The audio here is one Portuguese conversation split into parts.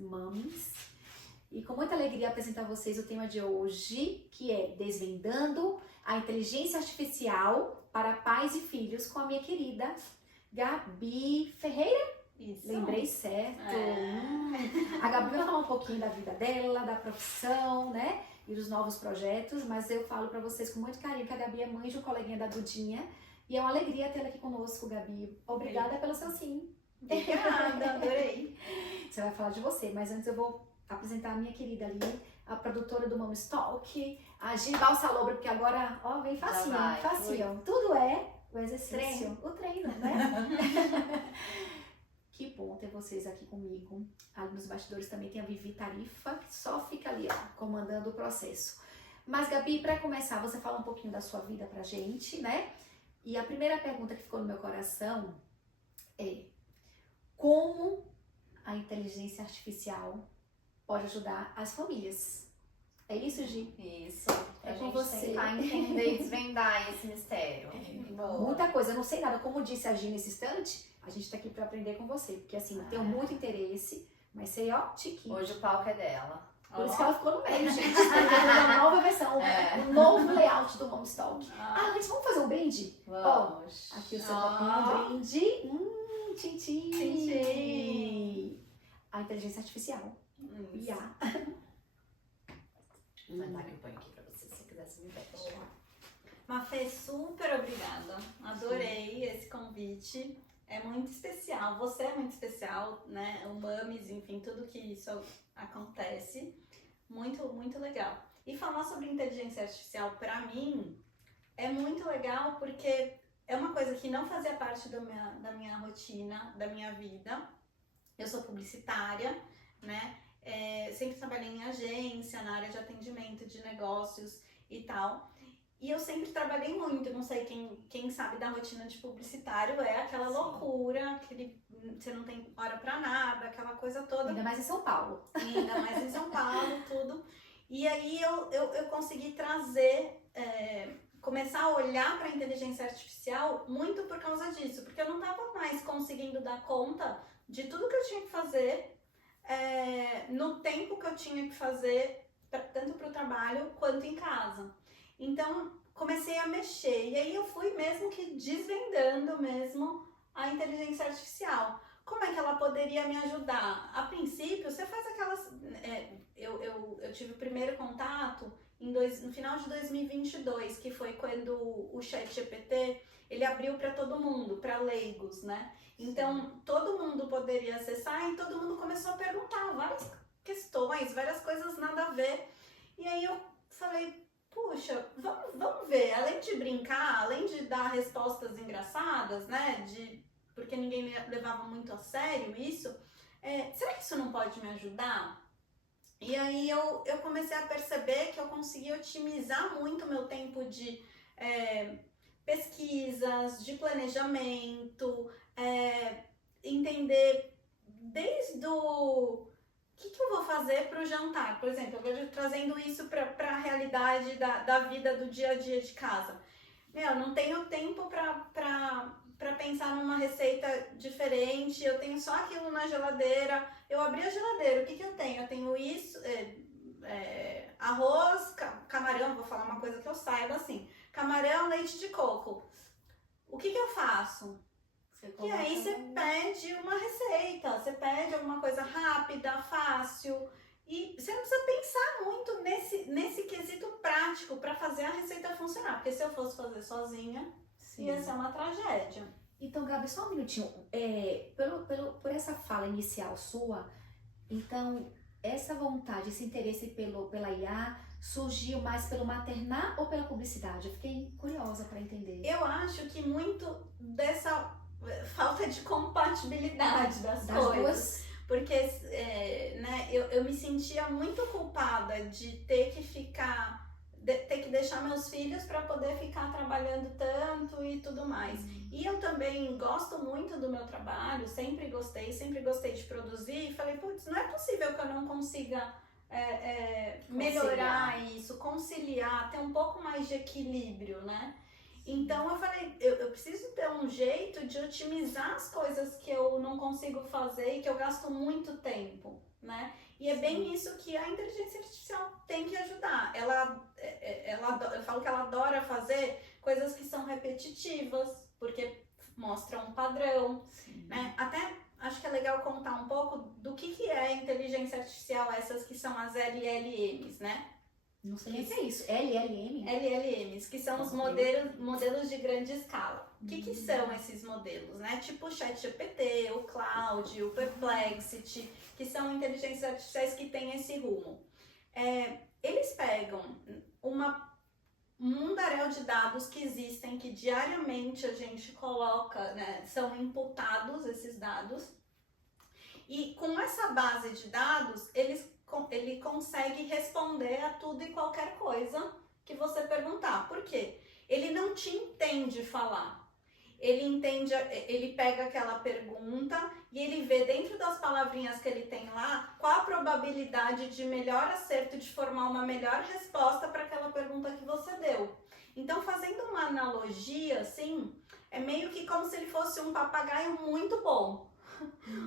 Mames. E com muita alegria apresentar a vocês o tema de hoje, que é Desvendando a Inteligência Artificial para Pais e Filhos, com a minha querida Gabi Ferreira. Isso. Lembrei certo. A Gabi vai falar um pouquinho da vida dela, da profissão, né? E dos novos projetos, mas eu falo pra vocês com muito carinho que a Gabi é mãe de um coleguinha da Dudinha. E é uma alegria tê-la aqui conosco, Gabi. Obrigada pelo seu sim. Obrigada, adorei. Você vai falar de você, mas antes eu vou apresentar a minha querida ali, a produtora do Moms Talk, a Gival Salobra, porque agora, ó, vem facinho, facinho. Tudo é o exercício, o treino, né? Que bom ter vocês aqui comigo. Ali nos bastidores também tem a Vivi Tarifa, que só fica ali, ó, comandando o processo. Mas, Gabi, para começar, você fala um pouquinho da sua vida pra gente, né? E a primeira pergunta que ficou no meu coração é: como a inteligência artificial pode ajudar as famílias? É isso, Gi? Isso. É a com gente você. tentar entender e desvendar esse mistério. Muita coisa, eu não sei nada. Como disse a Gi nesse instante, a gente tá aqui pra aprender com você. Porque assim, tenho muito interesse, mas sei, ó, tiquinho. Hoje o palco é dela. Por isso que ela ficou no meio, gente. Escrevendo uma nova versão, um novo layout do Moms Talk. Antes vamos fazer um brinde? Vamos. Ó, aqui o seu copinho, brinde. Tchim, tchim. A inteligência artificial. IA. Vou mandar que eu ponho aqui pra você, se você quiser se me veste. Mafê, super obrigada. Adorei esse convite. É muito especial. Você é muito especial, né? O Mames, enfim, tudo que isso acontece. Muito, muito legal. E falar sobre inteligência artificial, pra mim, é muito legal porque é uma coisa que não fazia parte da minha rotina, da minha vida. Eu sou publicitária, né? Sempre trabalhei em agência, na área de atendimento de negócios e tal. E eu sempre trabalhei muito, não sei, quem sabe da rotina de publicitário é aquela loucura, você não tem hora pra nada, aquela coisa toda. Ainda mais em São Paulo. Ainda mais em São Paulo, tudo. E aí eu consegui trazer, começar a olhar para a inteligência artificial muito por causa disso, porque eu não estava mais conseguindo dar conta de tudo que eu tinha que fazer, no tempo que eu tinha que fazer, tanto para o trabalho quanto em casa. Então, comecei a mexer, e aí eu fui mesmo que desvendando mesmo a inteligência artificial. Como é que ela poderia me ajudar? A princípio, você faz aquelas... Eu tive o primeiro contato no final de 2022, que foi quando o ChatGPT, ele abriu para todo mundo, para leigos, né? Então, todo mundo poderia acessar e todo mundo começou a perguntar várias questões, várias coisas nada a ver. E aí eu falei, puxa, vamos ver, além de brincar, além de dar respostas engraçadas, né, porque ninguém levava muito a sério isso, será que isso não pode me ajudar? E aí eu comecei a perceber que eu conseguia otimizar muito o meu tempo de pesquisas, de planejamento, entender desde o... O que eu vou fazer para o jantar? Por exemplo, eu vejo trazendo isso para a realidade da vida do dia a dia de casa. Não tenho tempo para pensar numa receita diferente, eu tenho só aquilo na geladeira. Eu abri a geladeira, o que eu tenho? Eu tenho isso, arroz, camarão, vou falar uma coisa que eu saiba assim, camarão, leite de coco. O que eu faço? E aí você pede uma receita, você pede alguma coisa rápida, fácil, e você não precisa pensar muito nesse quesito prático para fazer a receita funcionar, porque se eu fosse fazer sozinha, ia ser uma tragédia. Então, Gabi, só um minutinho, por essa fala inicial sua, então, essa vontade, esse interesse pela IA surgiu mais pelo maternar ou pela publicidade? Eu fiquei curiosa para entender. Eu acho que muito dessa falta de compatibilidade das coisas. Duas. Porque eu me sentia muito culpada de ter que deixar meus filhos para poder ficar trabalhando tanto e tudo mais. E eu também gosto muito do meu trabalho, sempre gostei de produzir, e falei, putz, não é possível que eu não consiga melhorar isso, conciliar, ter um pouco mais de equilíbrio, né? Então eu falei, eu preciso ter um jeito de otimizar as coisas que eu não consigo fazer e que eu gasto muito tempo. né? E é bem isso que a inteligência artificial tem que ajudar. Eu falo que ela adora fazer coisas que são repetitivas, porque mostram um padrão, né? Até acho que é legal contar um pouco do que é inteligência artificial, essas que são as LLMs, né? Não sei nem se é isso. LLM? LLMs, que são os modelos de grande escala. O que são esses modelos, né? Tipo o ChatGPT, o Claude, o Perplexity, que são inteligências artificiais que têm esse rumo. Eles pegam um mundaréu de dados que existem, que diariamente a gente coloca, né? São imputados esses dados. E com essa base de dados, ele consegue responder a tudo e qualquer coisa que você perguntar. Por quê? Ele não te entende falar. Ele pega aquela pergunta e ele vê dentro das palavrinhas que ele tem lá qual a probabilidade de melhor acerto, de formar uma melhor resposta para aquela pergunta que você deu. Então, fazendo uma analogia, assim, é meio que como se ele fosse um papagaio muito bom.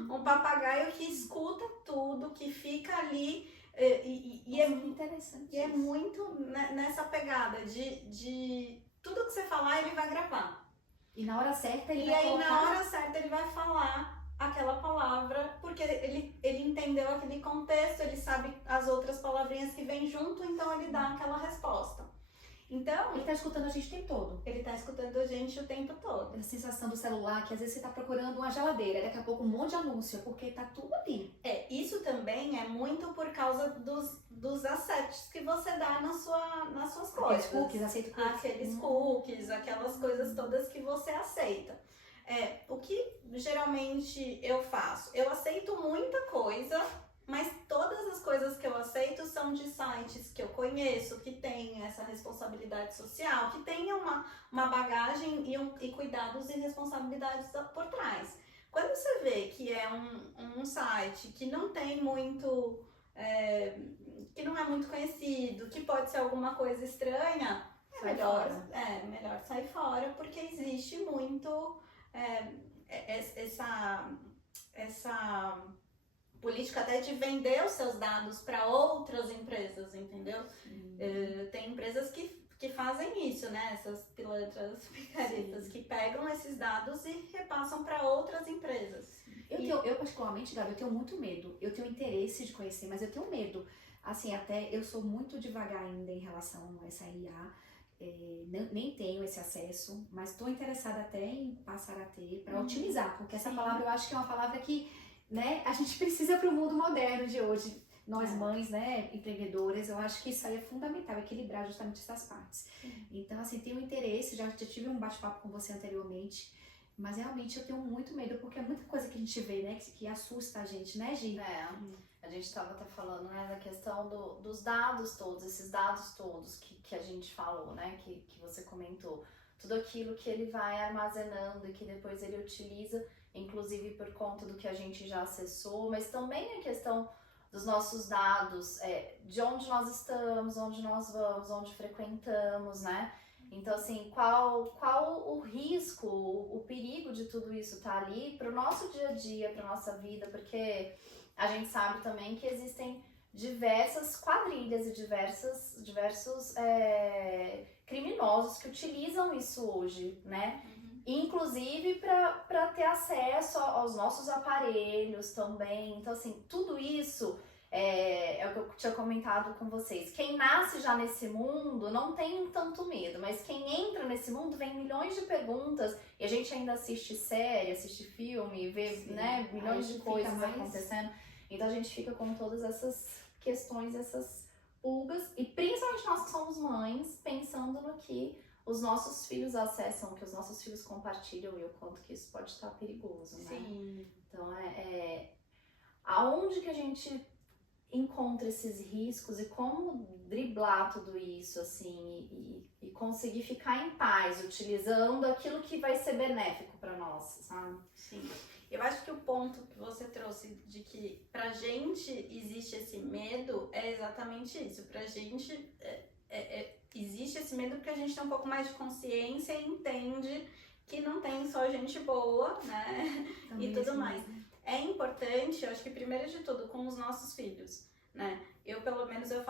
Um papagaio que escuta tudo, que fica ali e é interessante. E é muito nessa pegada de tudo que você falar, ele vai gravar. E na hora certa ele vai colocar... E aí na hora certa ele vai falar aquela palavra, porque ele entendeu aquele contexto, ele sabe as outras palavrinhas que vêm junto, então ele dá aquela resposta. Então, ele tá escutando a gente o tempo todo. Ele tá escutando a gente o tempo todo. A sensação do celular, que às vezes você tá procurando uma geladeira, daqui a pouco um monte de anúncio, porque tá tudo ali. Isso também é muito por causa dos assets que você dá nas suas coisas. Aqueles cookies, aceita cookies. Aqueles cookies, aquelas coisas todas que você aceita. O que geralmente eu faço? Eu aceito muita coisa, mas todas as coisas que eu aceito são de sites que eu conheço, que têm essa responsabilidade social, que tenham uma bagagem e cuidados e responsabilidades por trás. Quando você vê que é um site que não tem muito, que não é muito conhecido, que pode ser alguma coisa estranha, melhor sair fora, porque existe muito essa política até de vender os seus dados para outras empresas, entendeu? Tem empresas que fazem isso, né? Essas pilantras picaretas que pegam esses dados e repassam para outras empresas. Eu particularmente, Gabi, eu tenho muito medo. Eu tenho interesse de conhecer, mas eu tenho medo. Assim, até eu sou muito devagar ainda em relação a essa IA. Nem tenho esse acesso, mas estou interessada até em passar a ter para otimizar, porque essa palavra eu acho que é uma palavra que, né, a gente precisa para o mundo moderno de hoje. Nós mães, né, empreendedoras, eu acho que isso aí é fundamental, equilibrar justamente essas partes. Então, assim, tenho interesse, já tive um bate-papo com você anteriormente, mas realmente eu tenho muito medo, porque é muita coisa que a gente vê, né, que assusta a gente, né, Gi? A gente estava até falando, né, da questão dos dados todos, esses dados todos que a gente falou, né, que você comentou. Tudo aquilo que ele vai armazenando e que depois ele utiliza, inclusive por conta do que a gente já acessou, mas também a questão dos nossos dados, de onde nós estamos, onde nós vamos, onde frequentamos, né? Então, assim, qual o risco, o perigo de tudo isso tá ali para o nosso dia a dia, para nossa vida, porque a gente sabe também que existem diversas quadrilhas e diversos criminosos que utilizam isso hoje, né? Inclusive para ter acesso aos nossos aparelhos também. Então, assim, tudo isso é o que eu tinha comentado com vocês. Quem nasce já nesse mundo não tem tanto medo, mas quem entra nesse mundo vem milhões de perguntas e a gente ainda assiste série, assiste filme, vê né, milhões de coisas acontecendo. Então a gente fica com todas essas questões, essas pulgas, e principalmente nós que somos mães, pensando no que os nossos filhos acessam, que os nossos filhos compartilham e o quanto que isso pode estar perigoso, né? Sim. Então, aonde que a gente encontra esses riscos e como driblar tudo isso, assim, e conseguir ficar em paz, utilizando aquilo que vai ser benéfico para nós, sabe? Sim. Eu acho que o ponto que você trouxe de que pra gente existe esse medo é exatamente isso. Pra gente existe esse medo porque a gente tem um pouco mais de consciência e entende que não tem só gente boa, né? Também e tudo mais. é importante, eu acho que primeiro de tudo, com os nossos filhos, né? Eu, pelo menos, eu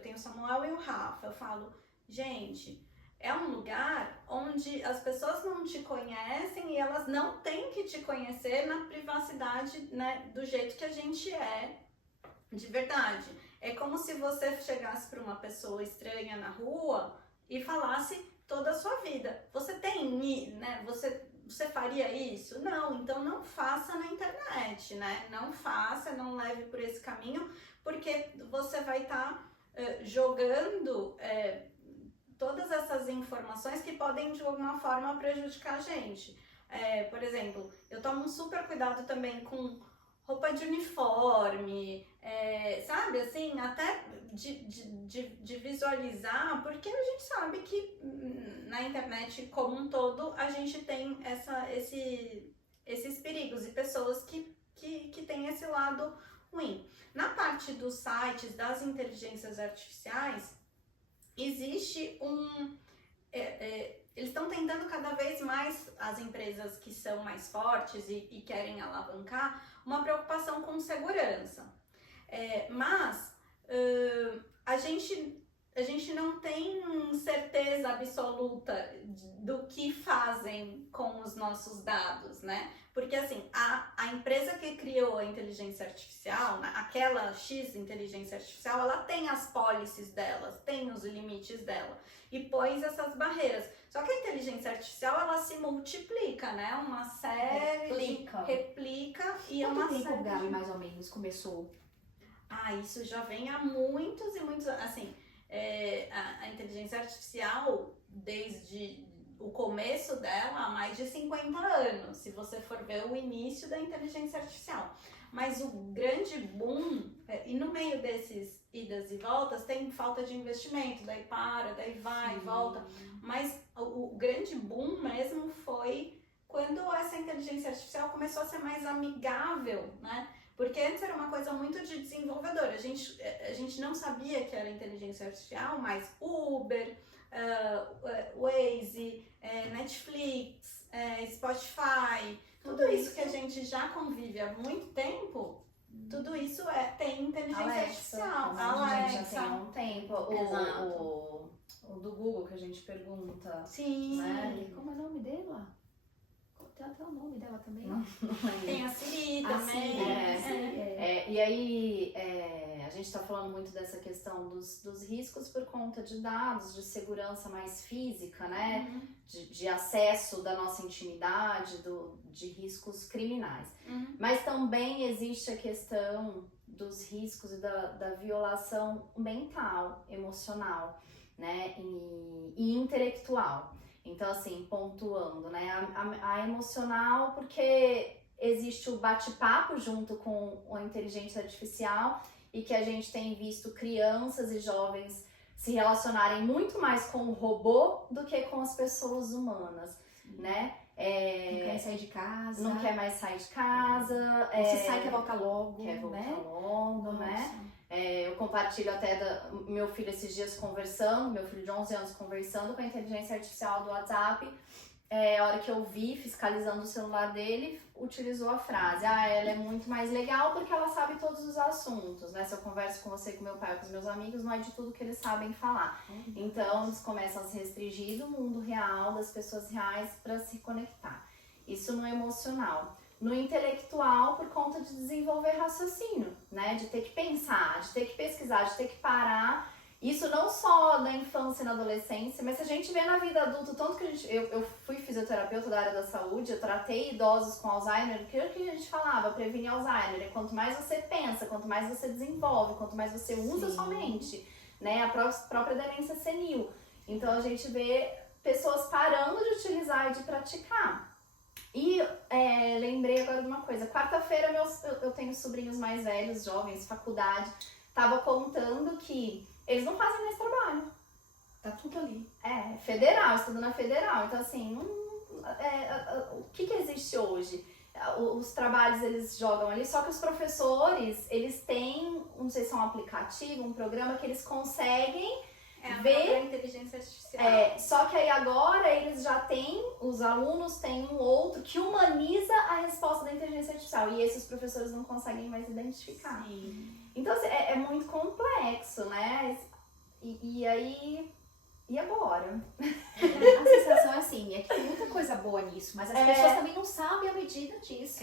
tenho o Samuel e o Rafa, eu falo, gente, é um lugar onde as pessoas não te conhecem e elas não têm que te conhecer na privacidade, né, do jeito que a gente é de verdade. É como se você chegasse para uma pessoa estranha na rua e falasse toda a sua vida. Você tem, né, você faria isso? Não, então não faça na internet, né? Não faça, não leve por esse caminho, porque você vai estar jogando todas essas informações que podem de alguma forma prejudicar a gente. Por exemplo, eu tomo um super cuidado também com roupa de uniforme, sabe, assim, até de visualizar, porque a gente sabe que na internet como um todo a gente tem esses perigos e pessoas que têm esse lado ruim. Na parte dos sites, das inteligências artificiais, existe eles estão tentando cada vez mais, as empresas que são mais fortes e querem alavancar, uma preocupação com segurança. Mas a gente não tem certeza absoluta do que fazem com os nossos dados, né? Porque assim, a empresa que criou a inteligência artificial, aquela X inteligência artificial, ela tem as policies delas, tem os limites dela e pôs essas barreiras. Só que a inteligência artificial, ela se multiplica, né? Uma série replica e Quanto uma tempo, série Gabi, mais ou menos, começou? Isso já vem há muitos e muitos, assim, a inteligência artificial, desde o começo dela, há mais de 50 anos, se você for ver o início da inteligência artificial. Mas o grande boom, e no meio desses idas e voltas, tem falta de investimento, daí para, daí vai, volta. Mas o grande boom mesmo foi quando essa inteligência artificial começou a ser mais amigável, né? Porque antes era uma coisa muito de desenvolvedor, a gente não sabia que era inteligência artificial, mas Uber, Waze, Netflix, Spotify, tudo isso que a gente já convive há muito tempo, tudo isso tem inteligência artificial. Alexa, já tem um tempo. O do Google que a gente pergunta. Sim. Né? Como é o nome dela? Tem até o nome dela também. Tem a Siri também. E aí, a gente está falando muito dessa questão dos riscos por conta de dados, de segurança mais física, né? Uhum. De acesso da nossa intimidade, de riscos criminais. Uhum. Mas também existe a questão dos riscos e da violação mental, emocional, né? E intelectual. Então, assim, pontuando, né, a emocional, porque existe o bate-papo junto com a inteligência artificial e que a gente tem visto crianças e jovens se relacionarem muito mais com o robô do que com as pessoas humanas, né? Não quer sair de casa. Não quer mais sair de casa. Se sai, quer voltar logo, quer voltar né? logo, né? Eu compartilho até meu filho esses dias conversando, meu filho de 11 anos conversando com a inteligência artificial do WhatsApp. A hora que eu vi, fiscalizando o celular dele, utilizou a frase: ela é muito mais legal porque ela sabe todos os assuntos, né? Se eu converso com você, com meu pai, com os meus amigos, não é de tudo que eles sabem falar. Então, eles começam a se restringir do mundo real, das pessoas reais, para se conectar. Isso no emocional. No intelectual, por conta de desenvolver raciocínio, né? De ter que pensar, de ter que pesquisar, de ter que parar. Isso não só na infância e na adolescência, mas se a gente vê na vida adulta, tanto que eu fui fisioterapeuta da área da saúde, eu tratei idosos com Alzheimer, que é o que a gente falava, prevenir Alzheimer. Quanto mais você pensa, quanto mais você desenvolve, quanto mais você usa a sua mente, né? A própria demência senil. Então a gente vê pessoas parando de utilizar e de praticar. E lembrei agora de uma coisa, quarta-feira eu tenho sobrinhos mais velhos, jovens, faculdade, tava contando que eles não fazem mais trabalho. Tá tudo ali. Federal, estudo na federal, então assim, o que existe hoje? Os trabalhos eles jogam ali, só que os professores, eles têm, não sei se é um aplicativo, um programa que eles conseguem a ver inteligência artificial. Só que aí agora eles já têm os alunos têm um outro que humaniza a resposta da inteligência artificial. E esses professores não conseguem mais identificar. Sim. Então, assim, é muito complexo, né? E aí... E agora? A sensação é assim, é que tem muita coisa boa nisso, mas as pessoas também não sabem a medida disso,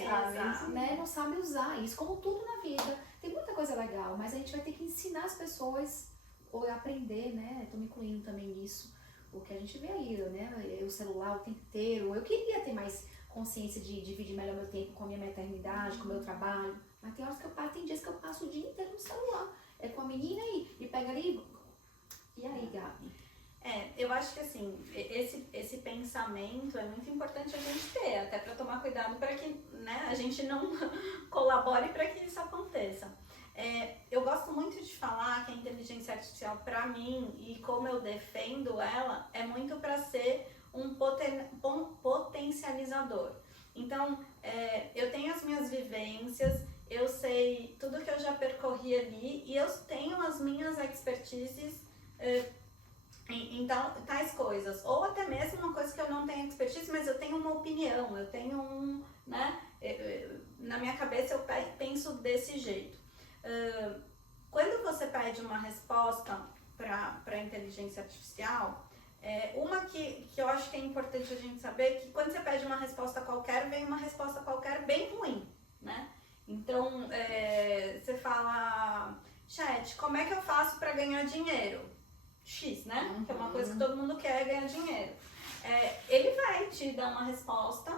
né? Não sabem usar isso, como tudo na vida. Tem muita coisa legal, mas a gente vai ter que ensinar as pessoas ou aprender, né? Estou me incluindo também nisso, porque a gente vê aí, né? O celular o tempo inteiro. Eu queria ter mais consciência de dividir melhor meu tempo com a minha maternidade, com o meu trabalho, mas tem horas que tem dias que eu passo o dia inteiro no celular. É com a menina e pega ali. E aí, Gabi? Eu acho que assim, esse pensamento é muito importante a gente ter, até para tomar cuidado para que, né, a gente não colabore para que isso aconteça. Eu gosto muito de falar que a inteligência artificial, para mim, e como eu defendo ela, é muito para ser um potencializador. Então, eu tenho as minhas vivências, eu sei tudo que eu já percorri ali e eu tenho as minhas expertises. Então, tais coisas, ou até mesmo uma coisa que eu não tenho expertise, mas eu tenho uma opinião, eu tenho né, na minha cabeça eu penso desse jeito. Quando você pede uma resposta para a inteligência artificial, uma que eu acho que é importante a gente saber, que quando você pede uma resposta qualquer, vem uma resposta qualquer bem ruim, né? Então, você fala, chat, como é que eu faço para ganhar dinheiro? X, né? Que é uma coisa que todo mundo quer, ganhar dinheiro. Ele vai te dar uma resposta.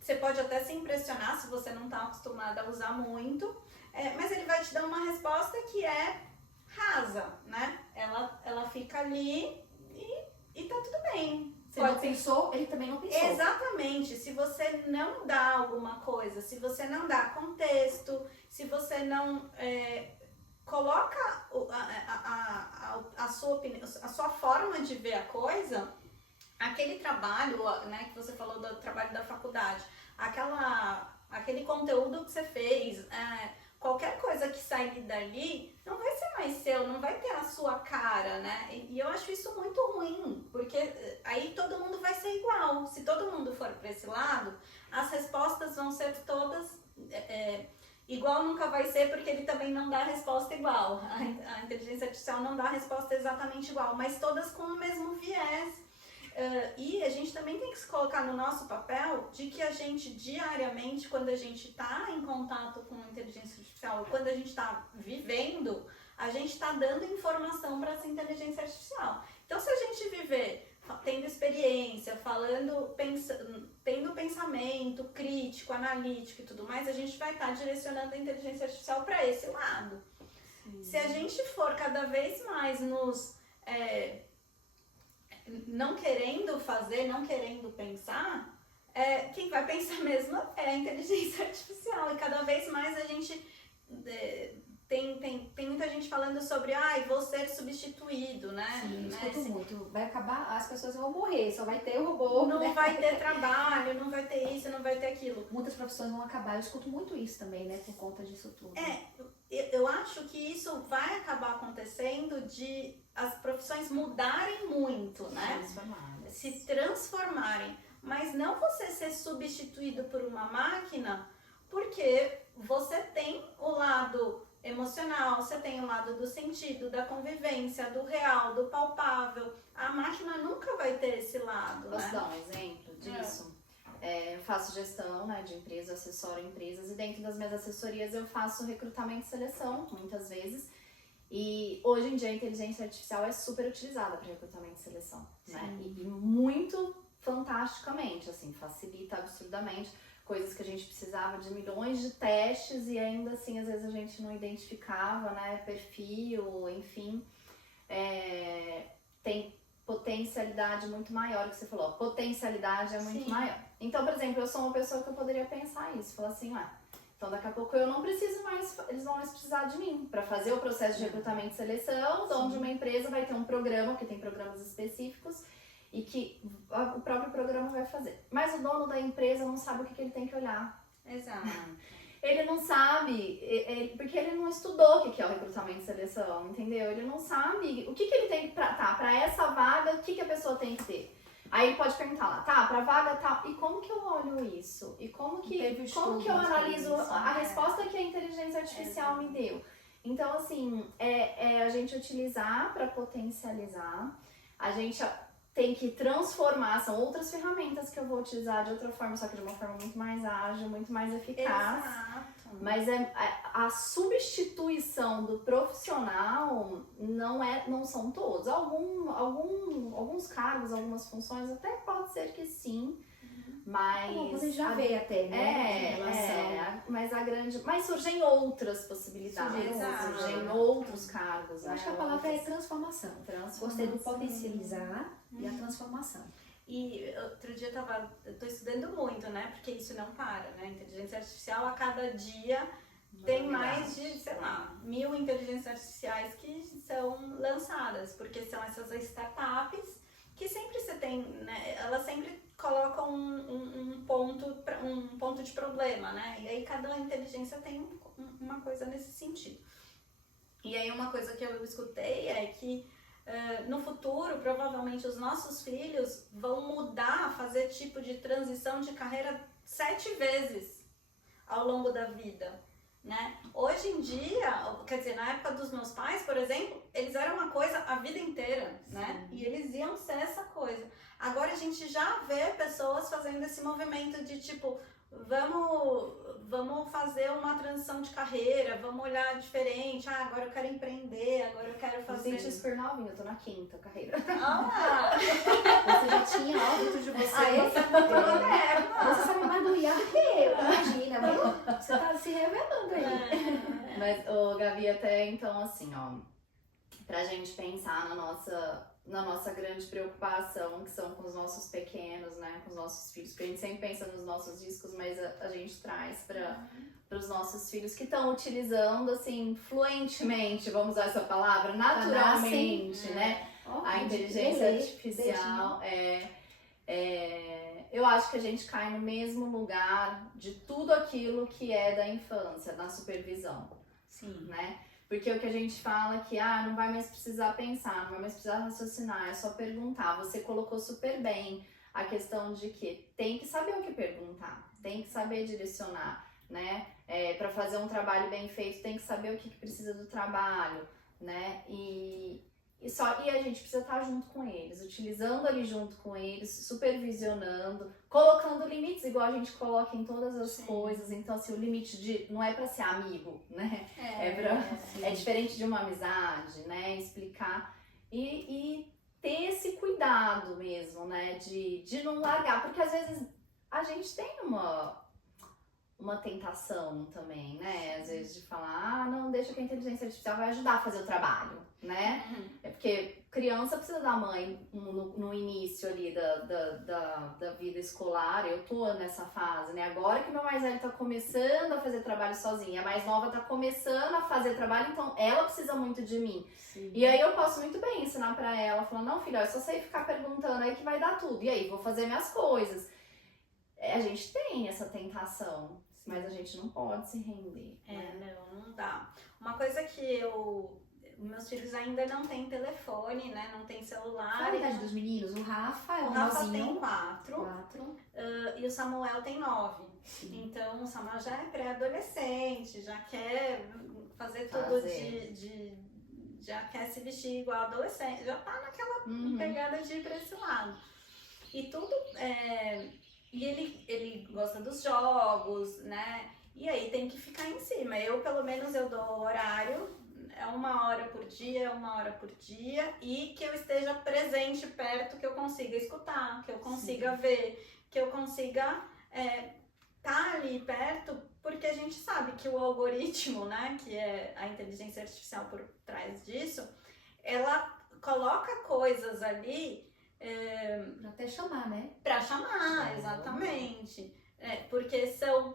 Você pode até se impressionar se você não está acostumada a usar muito, mas ele vai te dar uma resposta que é rasa, né? Ela fica ali e tá tudo bem. Você não pensou, ele também não pensou. Exatamente. Se você não dá alguma coisa, se você não dá contexto, se você não coloca a sua opinião, a sua forma de ver a coisa, aquele trabalho, né, que você falou do trabalho da faculdade, aquele conteúdo que você fez, qualquer coisa que sair dali não vai ser mais seu, não vai ter a sua cara, né? E eu acho isso muito ruim, porque aí todo mundo vai ser igual. Se todo mundo for para esse lado, as respostas vão ser todas igual nunca vai ser, porque ele também não dá a resposta igual. A inteligência artificial não dá a resposta exatamente igual, mas todas com o mesmo viés. E a gente também tem que se colocar no nosso papel de que a gente diariamente, quando a gente está em contato com a inteligência artificial, quando a gente está vivendo, a gente está dando informação para essa inteligência artificial. Então, se a gente viver tendo experiência, falando, tendo pensamento crítico, analítico e tudo mais, a gente vai estar direcionando a inteligência artificial para esse lado. Sim. Se a gente for cada vez mais nos não querendo fazer, não querendo pensar, quem vai pensar mesmo é a inteligência artificial. E cada vez mais a gente tem muita gente falando sobre vou ser substituído, né? Sim, escuto muito. Vai acabar, as pessoas vão morrer, só vai ter o robô. Não vai ter trabalho, não vai ter isso, não vai ter aquilo. Muitas profissões vão acabar, eu escuto muito isso também, né? Por conta disso tudo. Eu acho que isso vai acabar acontecendo de as profissões mudarem muito, né? Se transformarem. Mas não você ser substituído por uma máquina, porque você tem o lado emocional, você tem o lado do sentido, da convivência, do real, do palpável. A máquina nunca vai ter esse lado, né? Posso dar um exemplo disso? Eu faço gestão, né, de empresas, assessoro empresas, e dentro das minhas assessorias eu faço recrutamento e seleção, muitas vezes. E hoje em dia a inteligência artificial é super utilizada para recrutamento e seleção, né? E muito fantasticamente, assim, facilita absurdamente coisas que a gente precisava de milhões de testes e ainda assim às vezes a gente não identificava, né, perfil, enfim, tem potencialidade muito maior, o que você falou, a potencialidade é muito maior. Então, por exemplo, eu sou uma pessoa que eu poderia pensar isso, falar assim, então daqui a pouco eu não preciso mais, eles vão mais precisar de mim para fazer o processo de recrutamento e seleção, onde uma empresa vai ter um programa, porque tem programas específicos, e que o próprio programa vai fazer. Mas o dono da empresa não sabe o que ele tem que olhar. Exato. Ele não sabe, porque ele não estudou o que é o recrutamento e seleção, entendeu? Ele não sabe o que ele tem que para essa vaga, o que a pessoa tem que ter. Aí ele pode perguntar lá, tá, pra vaga tal, e como que eu olho isso? E como que eu analiso a resposta que a inteligência artificial me deu? Então, assim, a gente utilizar para potencializar, a gente tem que transformar, são outras ferramentas que eu vou utilizar de outra forma, só que de uma forma muito mais ágil, muito mais eficaz. Exato. Mas a substituição do profissional não são todos. Alguns cargos, algumas funções, até pode ser que sim, mas... Você já vê até, né? Mas surgem outras possibilidades, surgem outros cargos. Eu acho que a palavra é transformação. Gostei do potencializar e a transformação. E outro dia eu tô estudando muito, né? Porque isso não para, né? Inteligência artificial, a cada dia tem mais de, sei lá, 1000 inteligências artificiais que são lançadas, porque são essas startups que sempre você tem, né? Elas sempre colocam um ponto de problema, né? E aí cada inteligência tem uma coisa nesse sentido. E aí uma coisa que eu escutei é que no futuro, provavelmente os nossos filhos vão mudar, fazer tipo de transição de carreira 7 vezes ao longo da vida, né? Hoje em dia, quer dizer, na época dos meus pais, por exemplo, eles eram uma coisa a vida inteira, né? E eles iam ser essa coisa. Agora a gente já vê pessoas fazendo esse movimento de tipo, vamos fazer uma transição de carreira, vamos olhar diferente. Ah, agora eu quero empreender, agora eu quero fazer... Gente, super novinha, eu tô na 5ª carreira. Ah! Você já tinha óbito de você. Você é muito moderna. Você sabe mais do IA do que eu, imagina. Você tá se revelando aí. Mas, Gabi, até então, assim, ó, pra gente pensar na nossa grande preocupação, que são com os nossos pequenos, né, com os nossos filhos, porque a gente sempre pensa nos nossos discos, mas a gente traz para os nossos filhos que estão utilizando, assim, fluentemente, vamos usar essa palavra, naturalmente, né, a inteligência artificial. Eu acho que a gente cai no mesmo lugar de tudo aquilo que é da infância, na supervisão. Sim. Né? Porque o que a gente fala é que não vai mais precisar pensar, não vai mais precisar raciocinar, é só perguntar. Você colocou super bem a questão de que tem que saber o que perguntar, tem que saber direcionar, né? Para fazer um trabalho bem feito, tem que saber o que precisa do trabalho, né? E a gente precisa estar junto com eles, utilizando ali junto com eles, supervisionando, colocando limites, igual a gente coloca em todas as coisas. Então, assim, o limite não é para ser amigo, né? É diferente de uma amizade, né? Explicar e ter esse cuidado mesmo, né? De não largar, porque às vezes a gente tem uma tentação também, né? Às vezes de falar, não, deixa que a inteligência artificial vai ajudar a fazer o trabalho, né? É porque criança precisa da mãe no início ali da vida escolar. Eu tô nessa fase, né? Agora que meu mais velho tá começando a fazer trabalho sozinha, a mais nova tá começando a fazer trabalho, então ela precisa muito de mim. Sim. E aí eu posso muito bem ensinar pra ela, falando, não, filho, é só você ficar perguntando aí que vai dar tudo. E aí, vou fazer minhas coisas. A gente tem essa tentação, mas a gente não pode se render. Não dá. Uma coisa que meus filhos ainda não têm telefone, né? Não tem celular. Qual a idade dos meninos? O Rafa é o Rafa tem 4. E o Samuel tem 9. Sim. Então o Samuel já é pré-adolescente, já quer fazer tudo já quer se vestir igual adolescente, já tá naquela pegada de ir pra esse lado. E tudo. E ele gosta dos jogos, né? E aí tem que ficar em cima. Eu, pelo menos, eu dou horário, 1 hora por dia, e que eu esteja presente perto, que eu consiga escutar, que eu consiga ver, que eu consiga tá ali perto, porque a gente sabe que o algoritmo, né, que é a inteligência artificial por trás disso, ela coloca coisas ali pra até chamar, né? Pra chamar, exatamente. Porque são...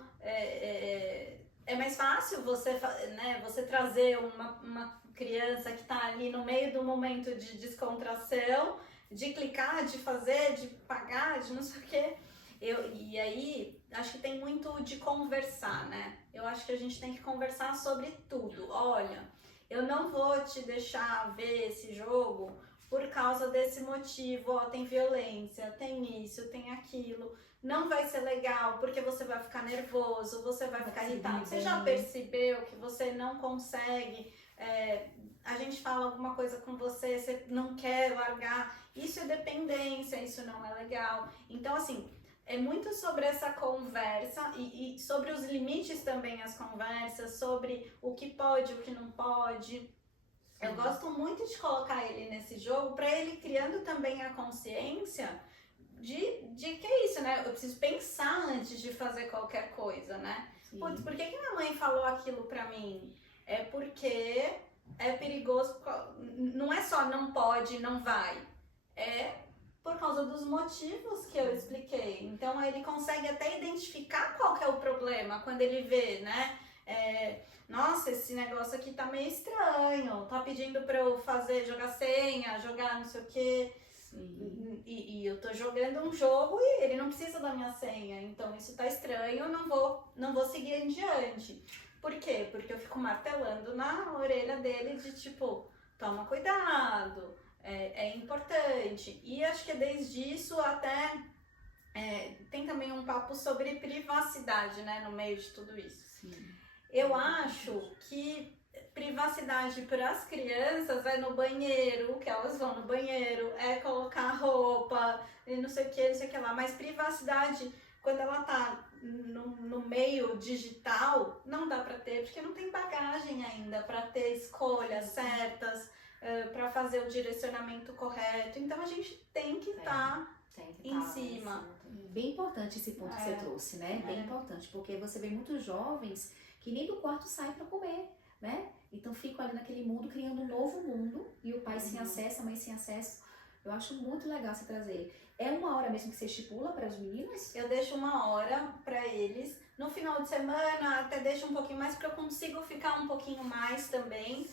É mais fácil você trazer uma criança que tá ali no meio do momento de descontração, de clicar, de fazer, de pagar, de não sei o quê. E aí, acho que tem muito de conversar, né? Eu acho que a gente tem que conversar sobre tudo. Olha, eu não vou te deixar ver esse jogo por causa desse motivo, ó, tem violência, tem isso, tem aquilo, não vai ser legal porque você vai ficar nervoso, você vai ficar irritado. Você já percebeu que você não consegue, a gente fala alguma coisa com você, você não quer largar, isso é dependência, isso não é legal. Então, assim, é muito sobre essa conversa e sobre os limites também as conversas, sobre o que pode, o que não pode. Eu gosto muito de colocar ele nesse jogo para ele criando também a consciência de que é isso, né? Eu preciso pensar antes de fazer qualquer coisa, né? Putz, por que minha mãe falou aquilo pra mim? É porque é perigoso, não é só não pode, não vai. É por causa dos motivos que eu expliquei. Então ele consegue até identificar qual que é o problema quando ele vê, né? Nossa, esse negócio aqui tá meio estranho, tá pedindo pra eu jogar senha, jogar não sei o quê. E eu tô jogando um jogo e ele não precisa da minha senha, então isso tá estranho, eu não vou seguir em diante. Por quê? Porque eu fico martelando na orelha dele de tipo, toma cuidado, é importante. E acho que desde isso até tem também um papo sobre privacidade, né, no meio de tudo isso. Eu acho que privacidade para as crianças é no banheiro, que elas vão no banheiro, é colocar roupa, e não sei o que lá. Mas privacidade, quando ela tá no meio digital, não dá para ter, porque não tem bagagem ainda para ter escolhas certas, para fazer o direcionamento correto. Então a gente tem que estar em cima. Bem importante esse ponto que você trouxe, né? Bem importante, porque você vê muitos jovens que nem do quarto saem para comer, né? Então ficam ali naquele mundo, criando um novo mundo, e o pai sem acesso, a mãe sem acesso. Eu acho muito legal você trazer. É uma hora mesmo que você estipula para os meninos? Eu deixo uma hora para eles. No final de semana até deixo um pouquinho mais, porque eu consigo ficar um pouquinho mais também.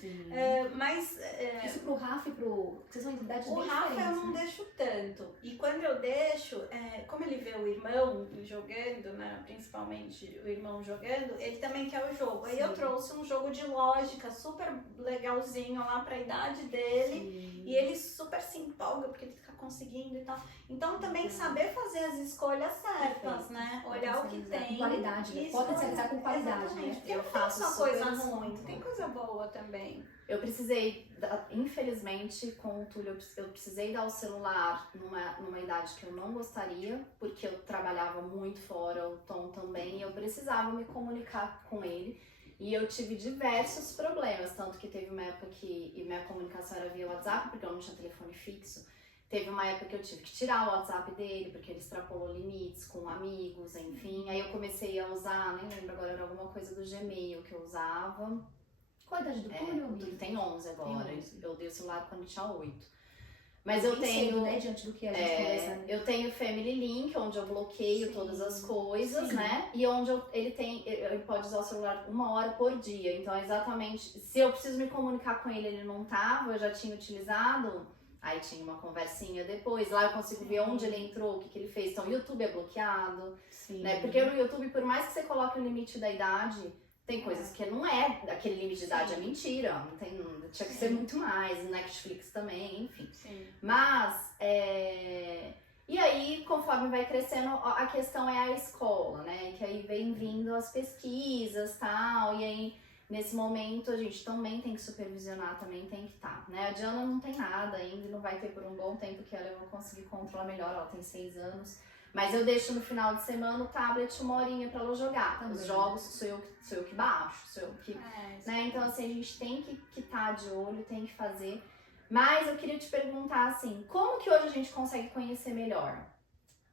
Mas isso pro Rafa e pro... Vocês são idades bem diferentes. O Rafa eu não deixo tanto. E quando eu deixo, como ele vê o irmão jogando, né? Principalmente o irmão jogando, ele também quer o jogo. Aí eu trouxe um jogo de lógica super legalzinho lá pra idade dele. E ele super se empolga porque ele fica conseguindo e tal. Então também saber fazer as escolhas certas, né? Olhar o que tem. Com qualidade, né? Potencializar com qualidade, né? Porque eu faço só coisa ruim, tem coisa boa também. Eu precisei, infelizmente, com o Túlio, eu precisei dar o celular numa idade que eu não gostaria, porque eu trabalhava muito fora, o Tom também, e eu precisava me comunicar com ele. E eu tive diversos problemas, tanto que teve uma época que minha comunicação era via WhatsApp, porque eu não tinha telefone fixo. Teve uma época que eu tive que tirar o WhatsApp dele, porque ele extrapolou limites com amigos, enfim. Aí eu comecei a usar, nem lembro agora, era alguma coisa do Gmail que eu usava. Qual a idade do Túlio? O Túlio tem 11 agora. Tem 11. Eu dei o celular quando tinha 8. Mas eu tenho... cedo, né, diante do que a gente conversa. Eu tenho Family Link, onde eu bloqueio todas as coisas, né? E onde ele pode usar o celular 1 hora por dia. Então, exatamente, se eu preciso me comunicar com ele, ele não tava, eu já tinha utilizado... Aí tinha uma conversinha depois, lá eu consigo ver onde ele entrou, o que ele fez. Então o YouTube é bloqueado, né? Porque no YouTube, por mais que você coloque o limite da idade, tem coisas que não é, aquele limite de idade é mentira, tinha que ser muito mais, Netflix também, enfim. Mas, e aí, conforme vai crescendo, a questão é a escola, né? Que aí vem vindo as pesquisas e tal, e aí... Nesse momento, a gente também tem que supervisionar, também tem que estar, né? A Diana não tem nada ainda, não vai ter por um bom tempo que ela eu vou conseguir controlar melhor, ela tem 6 anos. Mas eu deixo no final de semana o tablet 1 horinha pra ela jogar. Também. Os jogos sou eu que baixo, sou eu que... né? Então, assim, a gente tem que estar de olho, tem que fazer. Mas eu queria te perguntar, assim, como que hoje a gente consegue conhecer melhor?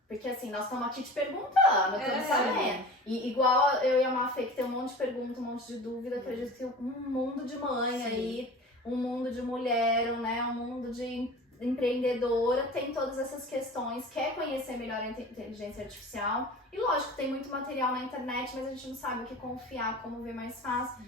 Porque assim, nós estamos aqui te perguntando, estamos sabendo. E igual eu e a Mafê, que tem um monte de pergunta, um monte de dúvida, acredito que tem um mundo de mãe aí, um mundo de mulher, né, um mundo de empreendedora, tem todas essas questões, quer conhecer melhor a inteligência artificial. E lógico, tem muito material na internet, mas a gente não sabe o que confiar, como ver mais fácil.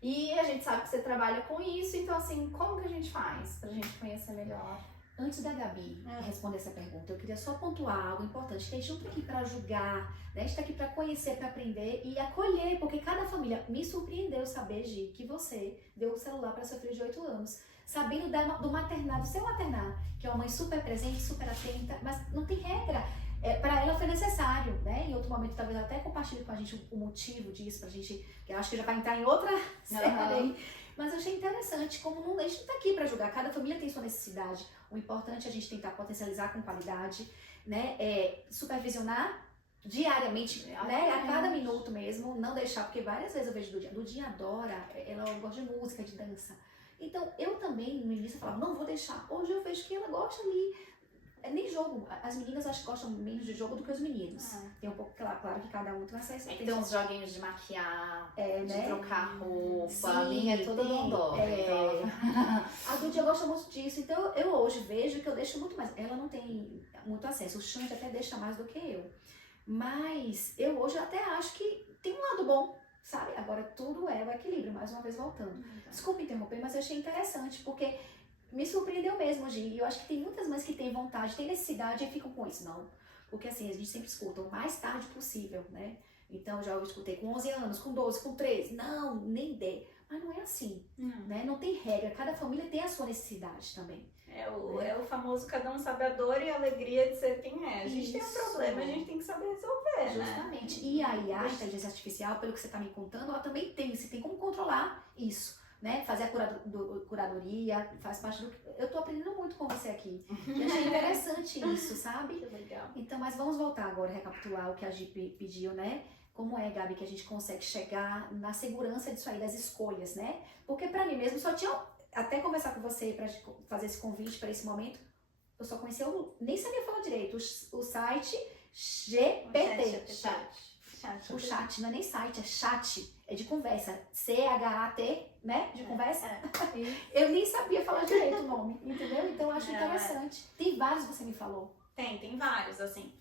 E a gente sabe que você trabalha com isso, então assim, como que a gente faz pra gente conhecer melhor? Antes da Gabi responder essa pergunta, eu queria só pontuar algo importante, que a gente não está aqui para julgar, né? A gente está aqui para conhecer, para aprender e acolher, porque cada família me surpreendeu saber, Gi, que você deu o celular para seu filho de 8 anos. sabendo do maternar, do seu maternar, que é uma mãe super presente, super atenta, mas não tem regra. Para ela foi necessário, né? Em outro momento, talvez ela até compartilhe com a gente o motivo disso, pra gente, que eu acho que já vai entrar em outra série aí. Mas eu achei interessante como a gente não tá aqui para julgar, cada família tem sua necessidade. O importante é a gente tentar potencializar com qualidade, né? Supervisionar diariamente, né? A cada minuto mesmo, não deixar, porque várias vezes eu vejo Dudinha adora, ela gosta de música, de dança. Então, eu também, no início, eu falava, não vou deixar. Hoje eu vejo que ela gosta ali. Nem jogo. As meninas acho que gostam menos de jogo do que os meninos. Tem um pouco, claro que cada um tem uma certa. Tem uns joguinhos de maquiar, de né? trocar roupa. Sim, a minha é toda não A Dudia gosta muito disso. Então eu hoje vejo que eu deixo muito mais. Ela não tem muito acesso. O Xande até deixa mais do que eu. Mas eu hoje até acho que tem um lado bom, sabe? Agora tudo é o equilíbrio, mais uma vez voltando. Desculpa interromper, mas eu achei interessante, porque me surpreendeu mesmo, Gi. E eu acho que tem muitas mães que têm vontade, têm necessidade e ficam com isso, não. Porque assim, a gente sempre escuta o mais tarde possível, né? Então já eu escutei com 11 anos, com 12, com 13, não, nem 10. Mas não é assim, né? Não tem regra, cada família tem a sua necessidade também. É o famoso cada um sabe a dor e a alegria de ser quem é. A gente tem um problema, a gente tem que saber resolver, justamente. Né? E aí a inteligência artificial, pelo que você está me contando, ela também tem, você tem como controlar isso, né? Fazer a curadoria, faz parte do... Eu tô aprendendo muito com você aqui. Eu achei interessante isso, sabe? Que legal. Então, mas vamos voltar agora, recapitular o que a Gi pediu, né? Como é, Gabi, que a gente consegue chegar na segurança disso aí, das escolhas, né? Porque pra mim mesmo, só tinha... Até conversar com você pra fazer esse convite para esse momento, eu só conhecia nem sabia falar direito, o site GPT. O chat, não é nem site, é chat, é de conversa. CHAT, né? De conversa. Eu nem sabia falar direito o nome, entendeu? Então eu acho interessante. Tem vários que você me falou. Tem vários, assim.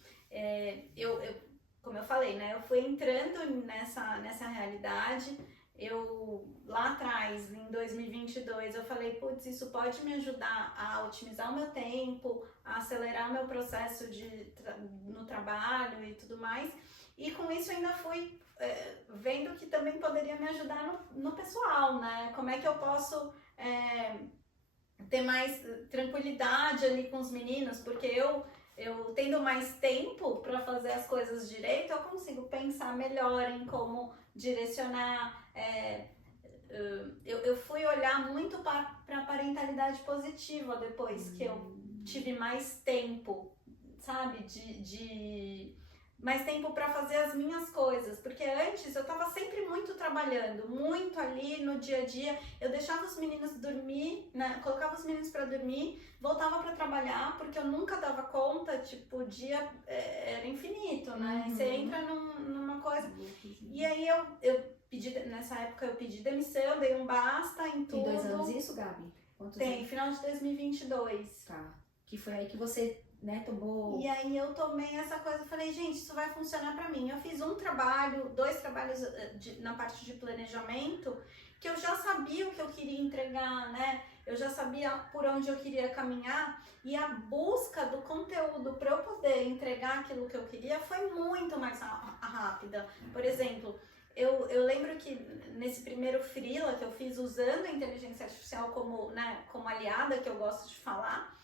Como eu falei, né? Eu fui entrando nessa realidade. Lá atrás, em 2022, eu falei, putz, isso pode me ajudar a otimizar o meu tempo, a acelerar o meu processo no trabalho e tudo mais. E com isso ainda fui vendo que também poderia me ajudar no pessoal, né? Como é que eu posso ter mais tranquilidade ali com os meninos, porque eu tendo mais tempo para fazer as coisas direito, eu consigo pensar melhor em como direcionar. Eu fui olhar muito para a parentalidade positiva depois que eu tive mais tempo, sabe? Mais tempo para fazer as minhas coisas, porque antes eu tava sempre muito trabalhando, muito ali no dia a dia. Eu deixava os meninos dormir, né? Colocava os meninos para dormir, voltava para trabalhar, porque eu nunca dava conta, tipo, o dia era infinito, né? Você entra numa coisa. E aí nessa época eu pedi demissão, dei um basta em tudo. Tem 2 anos isso, Gabi? Quantos anos? Final de 2022. Tá. Que foi aí que você, né, tomou... E aí eu tomei essa coisa, falei, gente, isso vai funcionar pra mim. Eu fiz 2 trabalhos na parte de planejamento, que eu já sabia o que eu queria entregar, né? Eu já sabia por onde eu queria caminhar, e a busca do conteúdo para eu poder entregar aquilo que eu queria foi muito mais rápida. Por exemplo, eu lembro que nesse primeiro freela que eu fiz usando a inteligência artificial como aliada, que eu gosto de falar,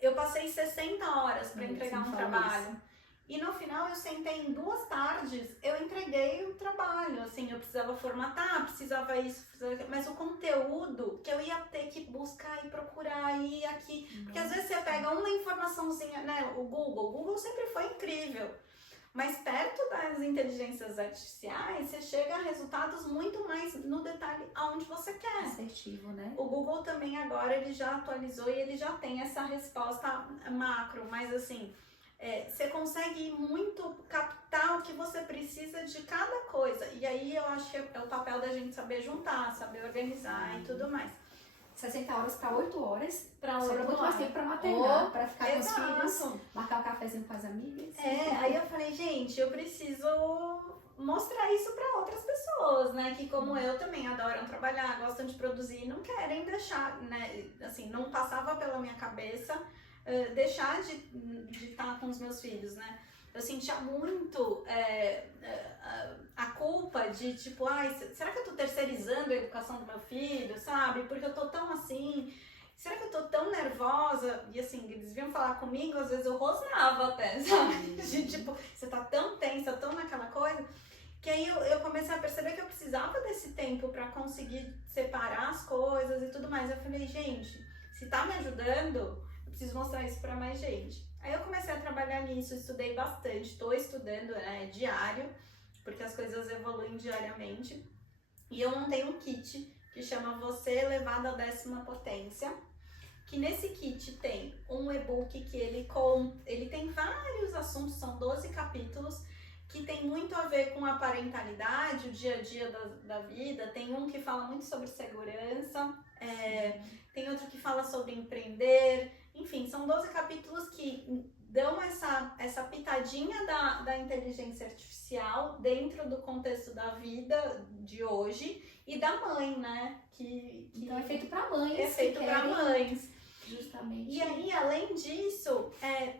eu passei 60 horas para entregar um trabalho. E no final eu sentei em 2 tardes, eu entreguei o trabalho, assim, eu precisava formatar, precisava isso, mas o conteúdo que eu ia ter que buscar e procurar e aqui, porque às vezes você pega uma informaçãozinha, né, o Google sempre foi incrível, mas perto das inteligências artificiais, você chega a resultados muito mais no detalhe aonde você quer. Assertivo, né? O Google também agora, ele já atualizou e ele já tem essa resposta macro, mas assim... você consegue muito captar o que você precisa de cada coisa. E aí eu acho que é o papel da gente saber juntar, saber organizar e tudo mais. 60 horas para 8 horas. Sobra muito mais tempo para maternar, para ficar com os filhos, marcar um cafezinho com as amigas. Aí eu falei, gente, eu preciso mostrar isso para outras pessoas, né? Que como eu também adoram trabalhar, gostam de produzir, não querem deixar, né? Assim, não passava pela minha cabeça deixar de estar com os meus filhos, né? eu sentia muito a culpa de tipo, ai, será que eu tô terceirizando a educação do meu filho, sabe? Porque eu tô tão assim, será que eu tô tão nervosa? E assim, eles vinham falar comigo, às vezes eu rosnava até, sabe? De, tipo, você tá tão tensa, tão naquela coisa, que aí eu comecei a perceber que eu precisava desse tempo pra conseguir separar as coisas e tudo mais. Eu falei, gente, se tá me ajudando, eu preciso mostrar isso pra mais gente. Aí eu comecei a trabalhar nisso, estudei bastante, tô estudando, né, diário, porque as coisas evoluem diariamente. E eu montei um kit que chama Você Elevado à 10ª Potência, que nesse kit tem um e-book que ele tem vários assuntos, são 12 capítulos, que tem muito a ver com a parentalidade, o dia a dia da vida. Tem um que fala muito sobre segurança, tem outro que fala sobre empreender, enfim, são 12 capítulos que dão essa pitadinha da inteligência artificial dentro do contexto da vida de hoje e da mãe, né? Então é feito para mães. É feito para mães. Justamente. E aí, além disso,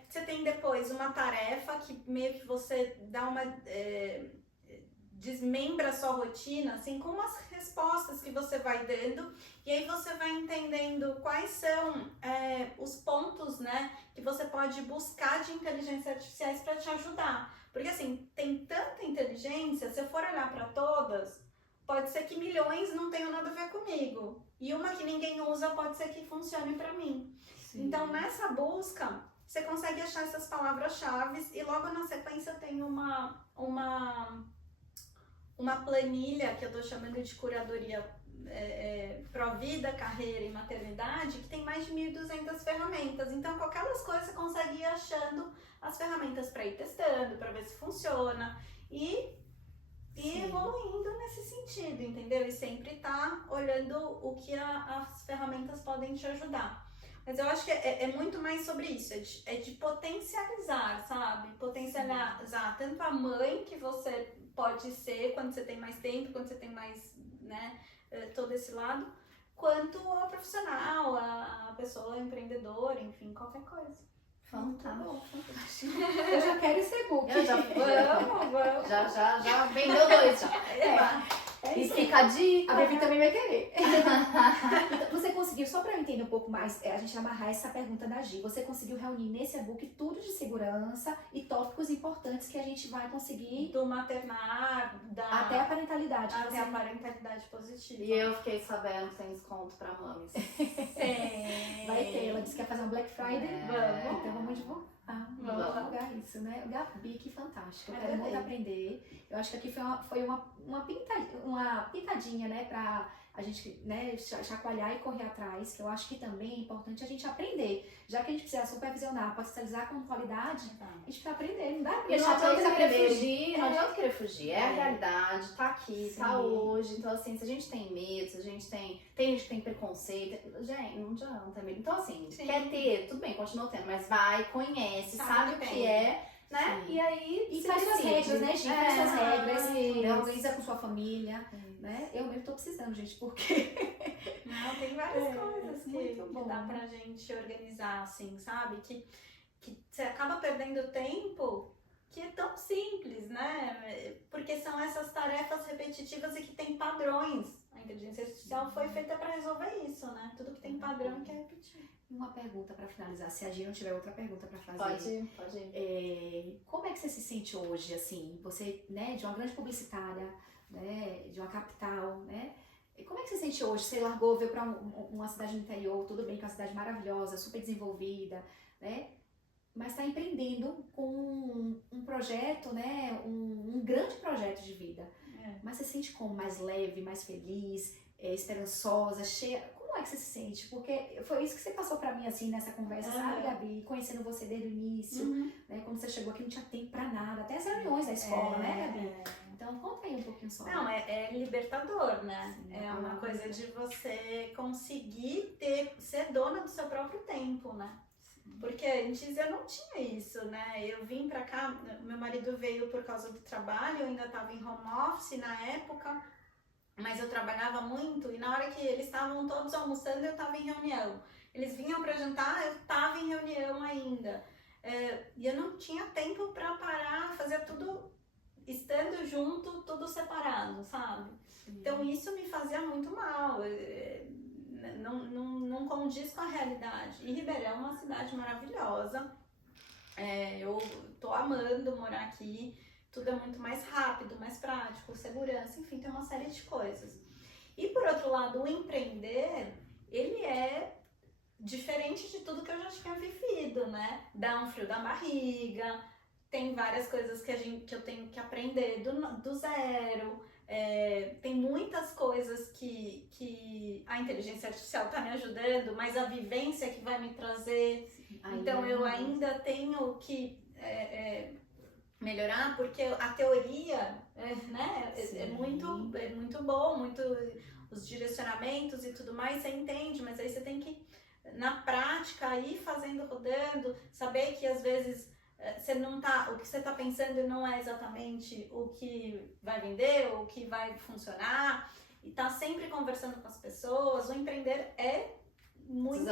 você tem depois uma tarefa que meio que você dá uma... desmembra a sua rotina, assim, com umas respostas que você vai dando, e aí você vai entendendo quais são os pontos, né, que você pode buscar de inteligência artificiais para te ajudar. Porque, assim, tem tanta inteligência, se eu for olhar para todas, pode ser que milhões não tenham nada a ver comigo. E uma que ninguém usa pode ser que funcione para mim. Sim. Então, nessa busca, você consegue achar essas palavras-chave e logo na sequência tem uma planilha que eu tô chamando de curadoria pró-vida, carreira e maternidade, que tem mais de 1.200 ferramentas. Então, com aquelas coisas você consegue ir achando as ferramentas para ir testando, para ver se funciona e evoluindo nesse sentido, entendeu? E sempre tá olhando o que as ferramentas podem te ajudar. Mas eu acho que é muito mais sobre isso, é de potencializar, sabe? Potencializar tanto a mãe que você pode ser quando você tem mais tempo, quando você tem mais, né, todo esse lado, quanto a profissional, a pessoa empreendedora, enfim, qualquer coisa. Fantástico. Eu já quero esse e-book. Vamos. Já vendeu 2 já. E fica a dica. A Bebi também vai querer. Então, você conseguiu, só para eu entender um pouco mais, a gente amarrar essa pergunta da Gi, você conseguiu reunir nesse e-book tudo de segurança e tópicos importantes que a gente vai conseguir... Do maternar, até a parentalidade. Até a parentalidade positiva. E eu fiquei sabendo que tem desconto para mames. Vai ter, ela disse que ia fazer um Black Friday. Vamos. Então vamos divulgar. Vamos divulgar isso, né? Gabi, que fantástico. Eu quero muito aprender. Eu acho que aqui foi uma pintadinha, né? Pra a gente, né, chacoalhar e correr atrás, que eu acho que também é importante a gente aprender. Já que a gente precisa supervisionar, potencializar com qualidade, a gente precisa aprender. Não dá pra deixar pra eles aprenderem. Não adianta querer fugir. É a realidade, tá aqui, tá hoje. Então, assim, se a gente tem medo, se a gente tem gente que tem preconceito, gente, não adianta mesmo. Então, assim, quer ter, tudo bem, continua tendo, mas vai, conhece, sabe o que é, né? Sim. E aí, e faz suas regras, né, gente? Faz suas regras, isso. organiza com sua família, né? Eu mesmo tô precisando, gente, porque... Não, tem várias coisas que bom, dá pra gente organizar, assim, sabe? Que você acaba perdendo tempo, que é tão simples, né? Porque são essas tarefas repetitivas e que tem padrões. A inteligência artificial foi feita pra resolver isso, né? Tudo que tem padrão quer repetir. Uma pergunta para finalizar, se a Gi não tiver outra pergunta para fazer. Pode ir. Como é que você se sente hoje, assim? Você, né, de uma grande publicitária, né, de uma capital, né? E como é que você se sente hoje? Você largou, veio para uma cidade no interior, tudo bem, que é uma cidade maravilhosa, super desenvolvida, né? Mas está empreendendo com um projeto, né, um grande projeto de vida. Mas você se sente como? Mais leve, mais feliz, esperançosa, cheia... Como é que você se sente? Porque foi isso que você passou pra mim, assim, nessa conversa, sabe, Gabi? Conhecendo você desde o início, né? Quando você chegou aqui não tinha tempo pra nada, até as reuniões da escola, né, Gabi? Então, conta aí um pouquinho só. Não, é libertador, né? Sim, é uma coisa de você conseguir ser dona do seu próprio tempo, né? Sim. Porque antes eu não tinha isso, né? Eu vim pra cá, meu marido veio por causa do trabalho, eu ainda tava em home office na época, mas eu trabalhava muito e na hora que eles estavam todos almoçando eu estava em reunião. Eles vinham para jantar, eu estava em reunião ainda. e eu não tinha tempo para parar, fazer tudo estando junto, tudo separado, sabe? Então isso me fazia muito mal, não condiz com a realidade. E Ribeirão é uma cidade maravilhosa, eu tô amando morar aqui, tudo é muito mais rápido, mais prático, segurança, enfim, tem uma série de coisas. E por outro lado, o empreender, ele é diferente de tudo que eu já tinha vivido, né? Dá um frio da barriga, tem várias coisas que eu tenho que aprender do zero, tem muitas coisas que a inteligência artificial está me ajudando, mas a vivência que vai me trazer. Então eu ainda tenho que melhorar, porque a teoria né, é muito bom, os direcionamentos e tudo mais, você entende, mas aí você tem que, na prática, ir fazendo, rodando, saber que às vezes você não tá, o que você está pensando não é exatamente o que vai vender ou o que vai funcionar, e tá sempre conversando com as pessoas. O empreender é muito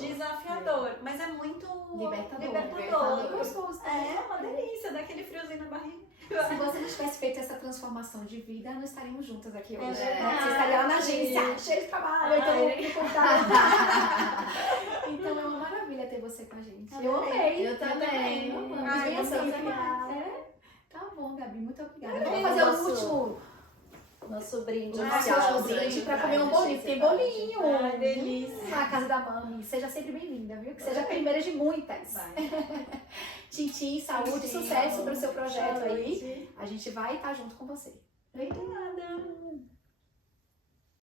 desafiador, mas é muito libertador. Gostoso. É uma delícia, dá aquele friozinho na barriga. Se você não tivesse feito essa transformação de vida, não estaríamos juntas aqui hoje. É Você estaria lá na agência, cheia de trabalho, então é uma maravilha ter você com a gente. Eu amei. Eu também. Bem assim, tá bom, Gabi, muito obrigada. Vamos fazer o último. Nosso brinde Nosso brinde pra comer um bolinho. Tem bolinho. Ai, delícia. Na casa da mami. Seja sempre bem-vinda, viu? Que seja a primeira de muitas. Tintim, saúde, sucesso para o seu projeto aí. A gente vai estar junto com você. Obrigada.